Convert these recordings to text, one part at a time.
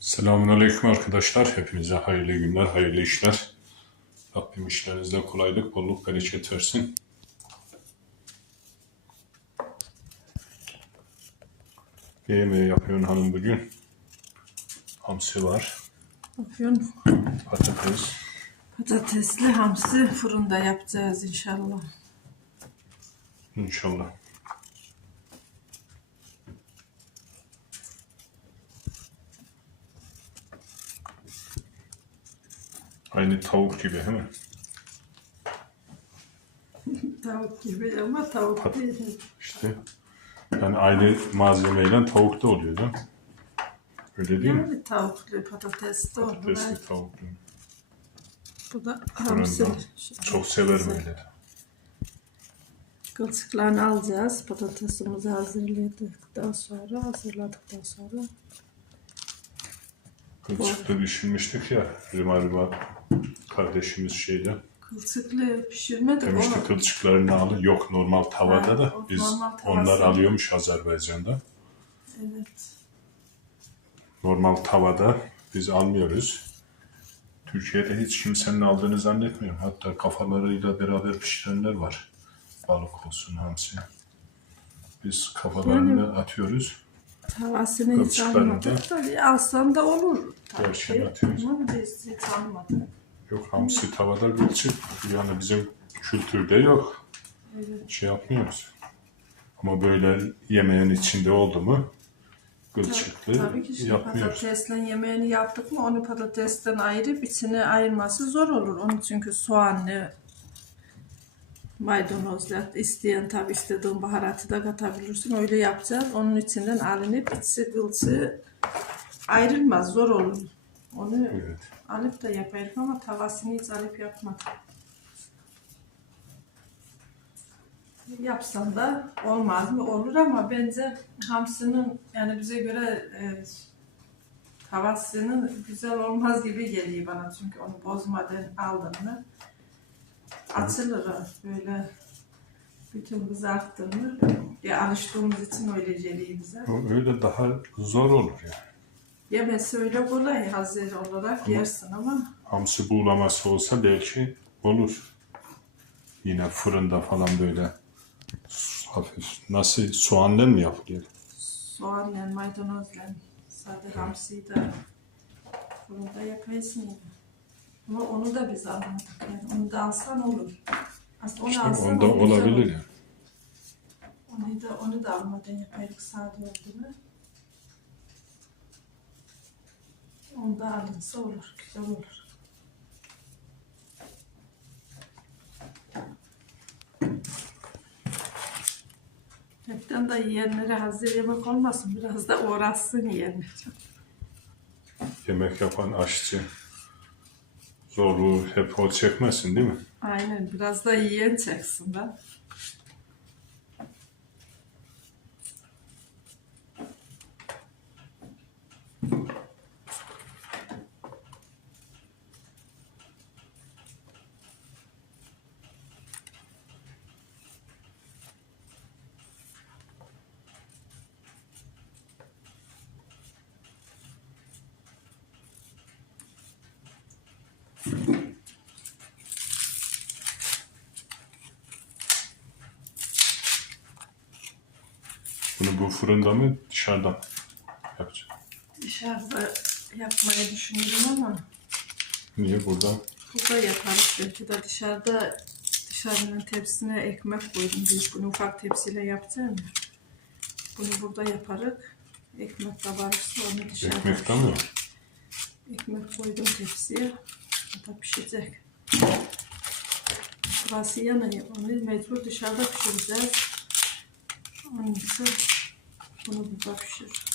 Selamünaleyküm arkadaşlar. Hepinize hayırlı günler, hayırlı işler. Rabbim işlerinizde kolaylık, bolluk, bereket versin. Ne yemeği yapıyorsun hanım bugün? Hamsi var, Bakıyorum patates. patatesli hamsi fırında yapacağız inşallah. İnşallah. Aynı tavuk gibi değil mi? Tavuk gibi ama tavuk değil. İşte yani aynı malzemeyle tavuk da oluyor değil mi? Öyle değil mi? Yani tavuklu patates de olur. Patatesli tavuklu. Bu da hamsi. Fırında. Çok severim öyle. Kılçıklarını alacağız. Patatesimizi hazırladıktan sonra, hazırladıktan sonra Kılçıkta düşünmüştük ya. Rima Rima kardeşimiz şeyde. Kılçıklı pişirmedik. Demişti o- kılçıklarını alın. Yok normal tavada Ha, da o biz normal tavası. onlar alıyormuş Azerbaycan'da. Evet. Normal tavada biz almıyoruz. Türkiye'de hiç kimsenin aldığını zannetmiyorum. Hatta kafalarıyla beraber pişirenler var. Balık olsun, hamsi. Biz kafalarını atıyoruz. Tavasını hiç Kılçıklarını almadık da alsan da olur. tabii Gerçekten ki. atıyoruz. Ama biz hiç almadık. Yok hamsi tavada kılçık. Yani bizim kültürde yok. Evet. Şey yapmıyoruz. Ama böyle yemeğin içinde oldu mu kılçıklı Tabii ki şimdi yapmıyoruz. patatesle yemeğini yaptık mı onu patatesten ayırıp içine ayırması zor olur. Onun çünkü soğanlı, maydanozla isteyen tabii istediğin baharatı da katabilirsin. Öyle yapacağız. Onun içinden alınıp içi kılçığı ayrılmaz. Zor olur. Onu Evet. Alıp da yaparız ama tavasını hiç alıp yapmadık. Yapsam da olmaz mı? Olur ama bence hamsının yani bize göre e, tavasının güzel olmaz gibi geliyor bana. Çünkü onu bozmadan aldın mı açılır böyle bütün kızarttın mı ya alıştığımız için öyle geliyor bize. Öyle daha zor olur yani. Yemesi öyle kolay hazır olarak yersin ama Hamsi buğulaması olsa belki olur. Yine fırında falan böyle hafif nasıl soğanla mı yapılıyor? soğanla, maydanozla, sade hamsiyi de fırında yaparsın yine. Ama onu da biz almadık yani. Onu da alsan olur. Aslında onu İşte alsan onda o güzel olabilir olur. yani. Onu da, onu da almadan yaparız sade oldu mu? Onu da alınsa olur, güzel olur. Hepten de yiyenlere hazır yemek olmasın. Biraz da uğraşsın yiyenler. Yemek yapan aşçı zorluğu hep o çekmesin değil mi? Aynen. Biraz da yiyen çeksin be. Bunu bu fırında mı dışarıdan yapacağım? Dışarıda yapmayı düşünüyorum ama Niye burada? burada yaparız belki de dışarıda dışarının tepsisine ekmek koydum. Büyük bunu ufak tepsiyle yapacağım ya. Bunu burada yaparız. Ekmek varsa onu dışarıda Ekmekten mi? Ekmek koydum tepsiye. O da pişecek. Burası yanıyor. Onu mecbur dışarıda pişireceğiz. Onun için bunu burada pişir.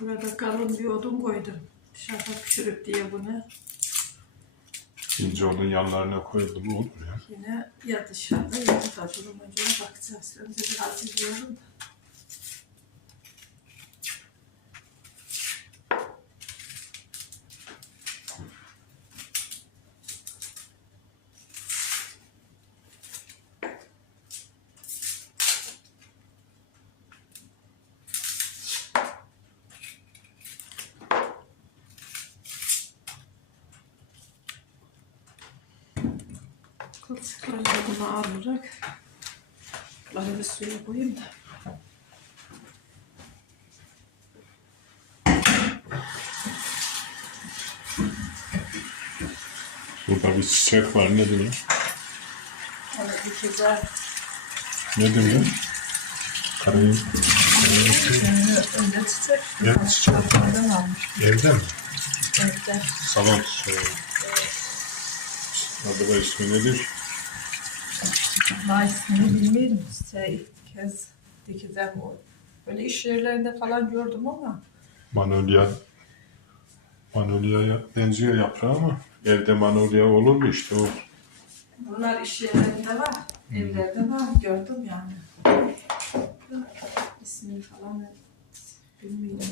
Burada kalın bir odun koydum. Dışarıda pişirip diye bunu. İnce onun yanlarına koyuldu mu olur ya. Yine ya dışarıda ya da durumuna bakacağız. Önce biraz izliyorum da. Kılçıkları da buna alarak bunları bir suya koyayım da. Burada bir çiçek var ne diyor? Onu dikeceğim. Ne diyor? Karayın. Önce çiçek. Evet, çiçek. Oradan almış. Evde mi? Evde. Salon çiçeği. Adı ve ismi nedir? İsmini bilmiyorum. Şey, ilk kez dikeceğim o. Böyle iş yerlerinde falan gördüm ama Manolya. Manolya'ya benziyor yaprağı ama evde manolya olur mu işte o? bunlar iş yerlerinde var. Evlerde var. Gördüm yani. İsmini falan bilmiyorum.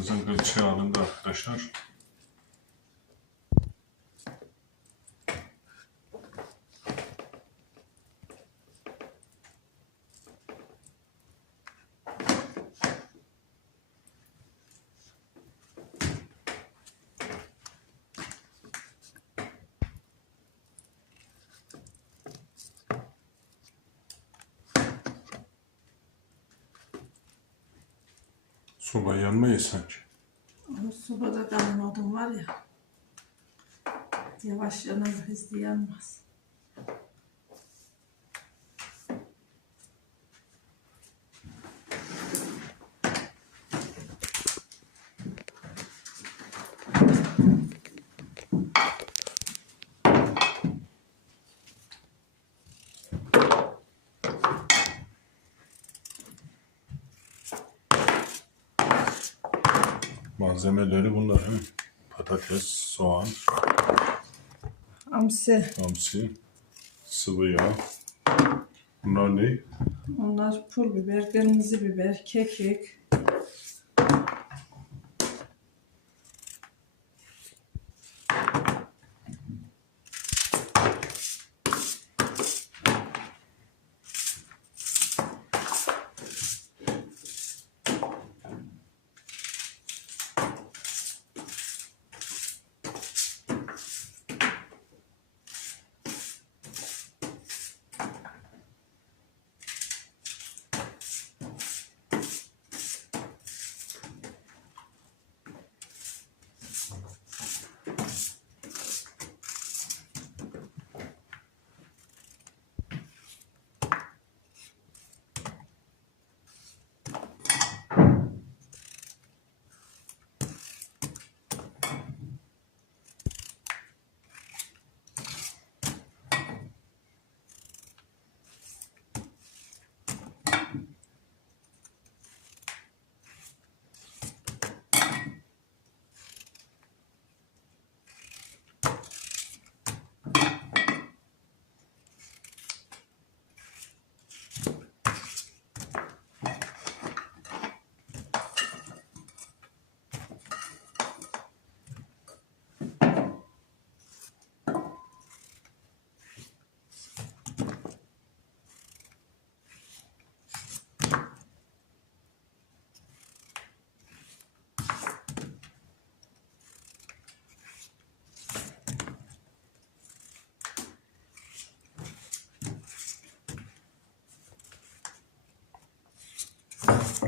Silerimizin kılçığı alındı arkadaşlar. Yanmayız sanki. Ama sobada kalın odun var ya. Yavaş yanar, hızlı yanmaz. Malzemeleri bunlar. He? Patates, soğan, Hamsi. hamsi, sıvı yağ. Bunlar ne? Onlar pul biber, kırmızı biber, kekik.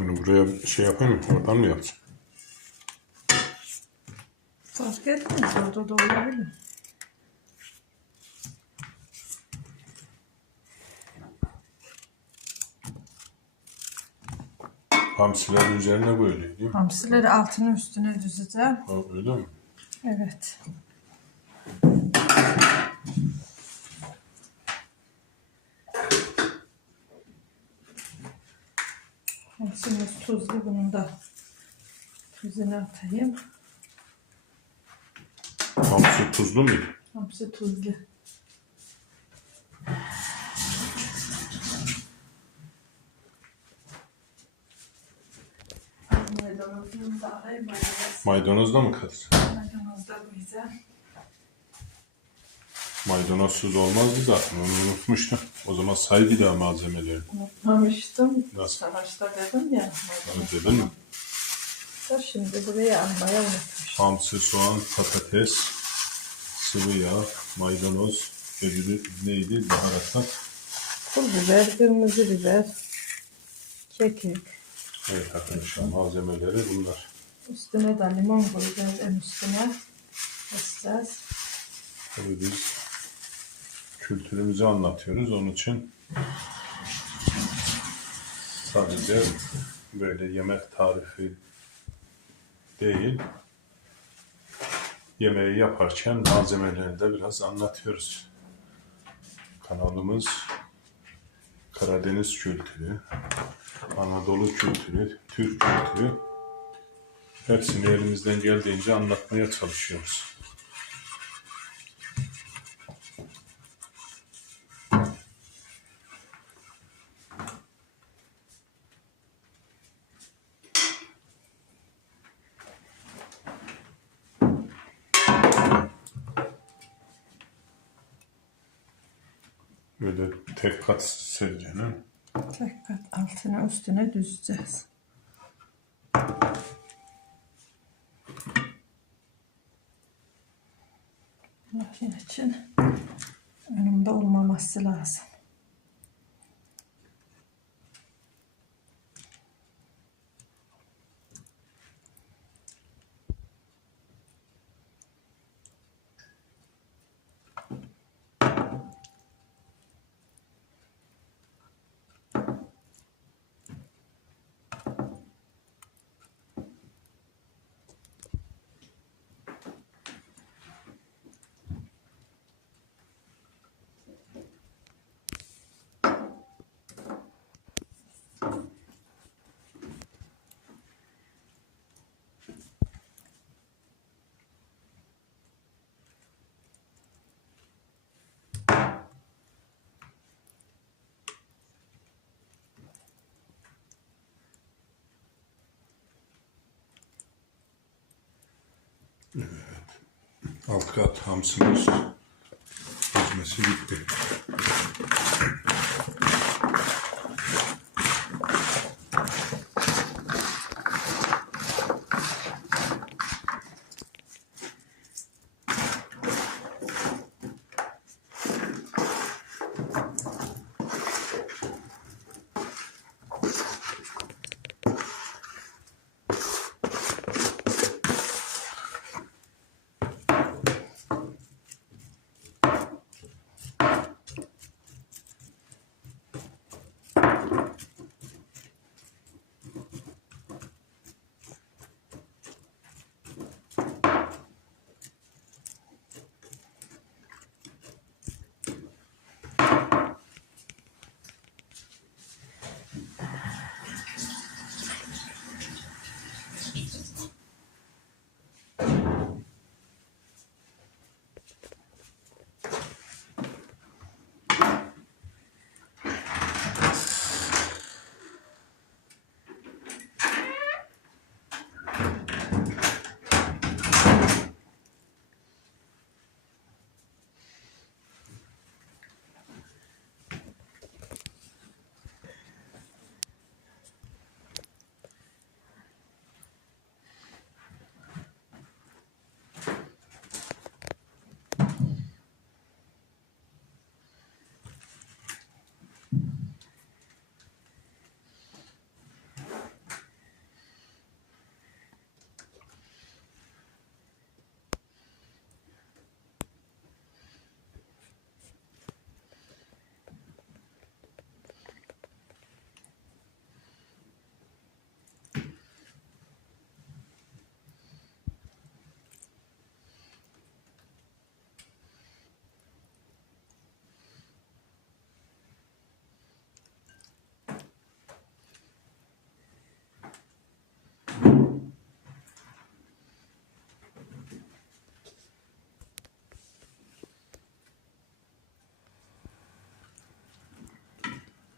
Bunu buraya şey yapayım mı? Oradan mı yapacağım? Fark etmez. Orada da olabilir. Hamsilerin üzerine böyle değil mi? Hamsileri altını üstüne düzeceğim. Ha, öyle mi? Evet. Tuzlu. Bunun da tuzunu atayım. Hamsi tuzlu muydu? Hamsi tuzlu. Maydanozunu da arayayım. Maydanozunu Maydanoz da mı katacağız? Maydanoz da koyacağım. Maydanozsuz olmazdı zaten. Onu unutmuştum. O zaman say bir daha malzemeleri. Unutmamıştım. Nasıl? Savaşta dedim ya. maydanoz Dedin mi? da Şimdi buraya almaya unutmuşum. Hamsi, soğan, patates, sıvı yağ, maydanoz, öbürü neydi? Baharatlar. Pul biber, kırmızı biber, kekik. Evet arkadaşlar malzemeleri bunlar. Üstüne de limon koyacağız en üstüne. Keseceğiz. Tabii biz kültürümüzü anlatıyoruz. Onun için sadece böyle yemek tarifi değil, yemeği yaparken malzemelerini de biraz anlatıyoruz. Kanalımız Karadeniz kültürü, Anadolu kültürü, Türk kültürü hepsini elimizden geldiğince anlatmaya çalışıyoruz. Kat sereceğine. Tek kat altına üstüne düzeceğiz. Bunun için önümde olmaması lazım. Alt kat hamsimiz pişmesi bitti.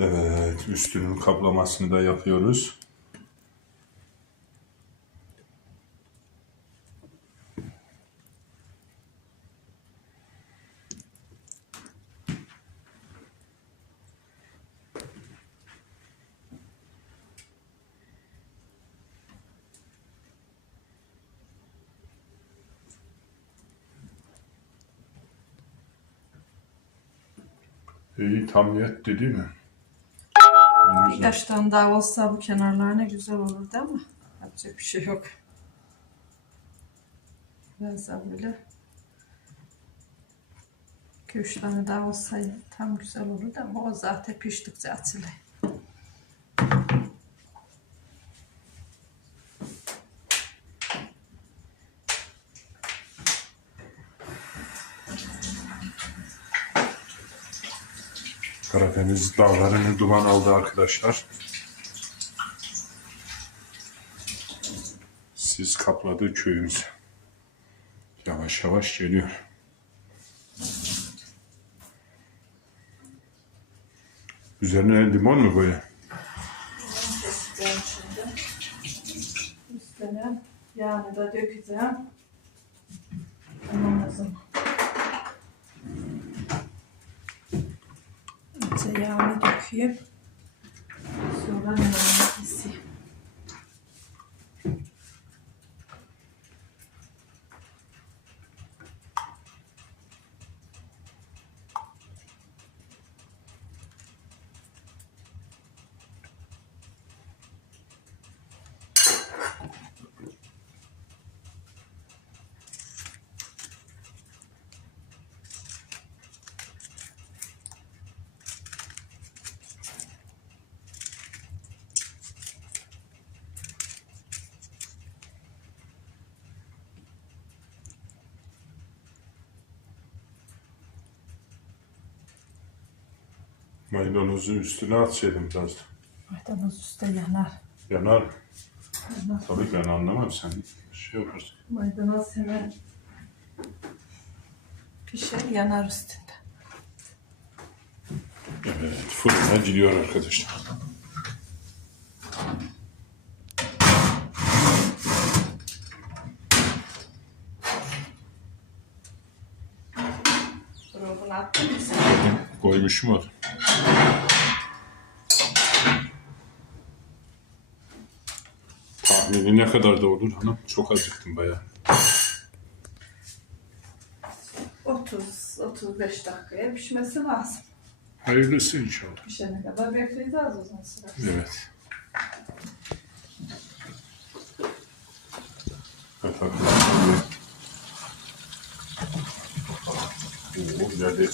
Evet, üstünün kaplamasını da yapıyoruz. İyi tam yetti değil mi? Güzel. Birkaç tane daha olsa bu kenarlarına güzel olurdu ama yapacak bir şey yok. Biraz daha böyle iki üç tane daha olsaydı tam güzel olurdu ama o zaten piştikçe açılıyor. Karadeniz dağlarını duman aldı arkadaşlar. Sis kapladı köyümüzü. Yavaş yavaş geliyor. Üzerine limon mu böyle? Keseceğim şimdi. Üstüne yağını da dökeceğim. Tamam o zaman. Önce yağını dökeyim. Sonra limonunu keseyim. Maydanozu üstüne atsaydım biraz. Maydanoz üstte yanar. Yanar. Yanar. Tabii ben anlamam sen şey yaparsın. Maydanoz hemen pişer yanar üstünde. Evet fırına gidiyor arkadaşlar. Bunu attım mı sen? Koymuşum. Tahmini ne kadar da olur hanım? Çok acıktım bayağı. 30-35 dakikaya pişmesi lazım. Hayırlısı inşallah. Pişene kadar bekleyeceğiz o zaman sıra. Evet. Arkadaşlar.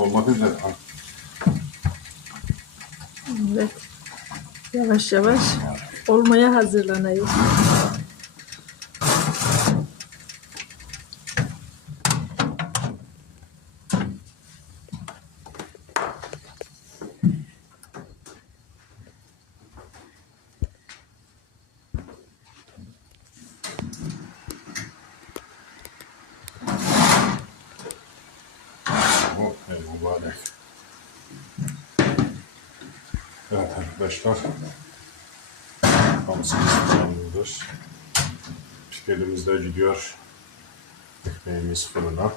Oo, olmak üzere. Ha, Evet. Yavaş yavaş olmaya hazırlanıyor. Oh, ey mübarek. Evet arkadaşlar. Hamsımız tamamdır. Pidelimiz de gidiyor. Ekmeğimiz fırına.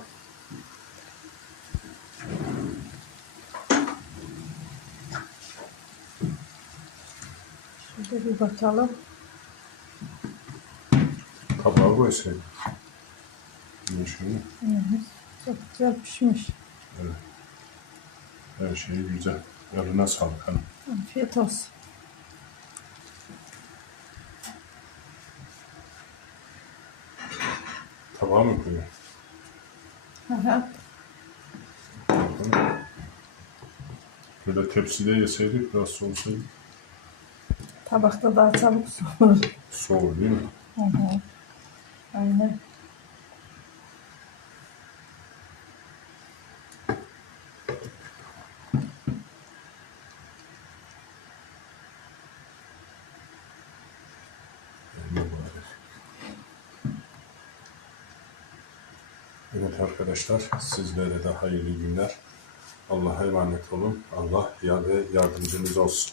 Şöyle bir bakalım. Kabağı koysaydım. Yine şöyle. Çok güzel pişmiş. Her şey güzel. Yarına sağlık hanım. Afiyet olsun. Tabağa mı koyuyor? Aha. Böyle tepside yeseydik biraz soğusaydı. Tabakta daha çabuk soğur. Soğur değil mi? Hı hı. Aynen. Evet arkadaşlar sizlere de hayırlı günler. Allah'a emanet olun. Allah ya ve yardımcınız olsun.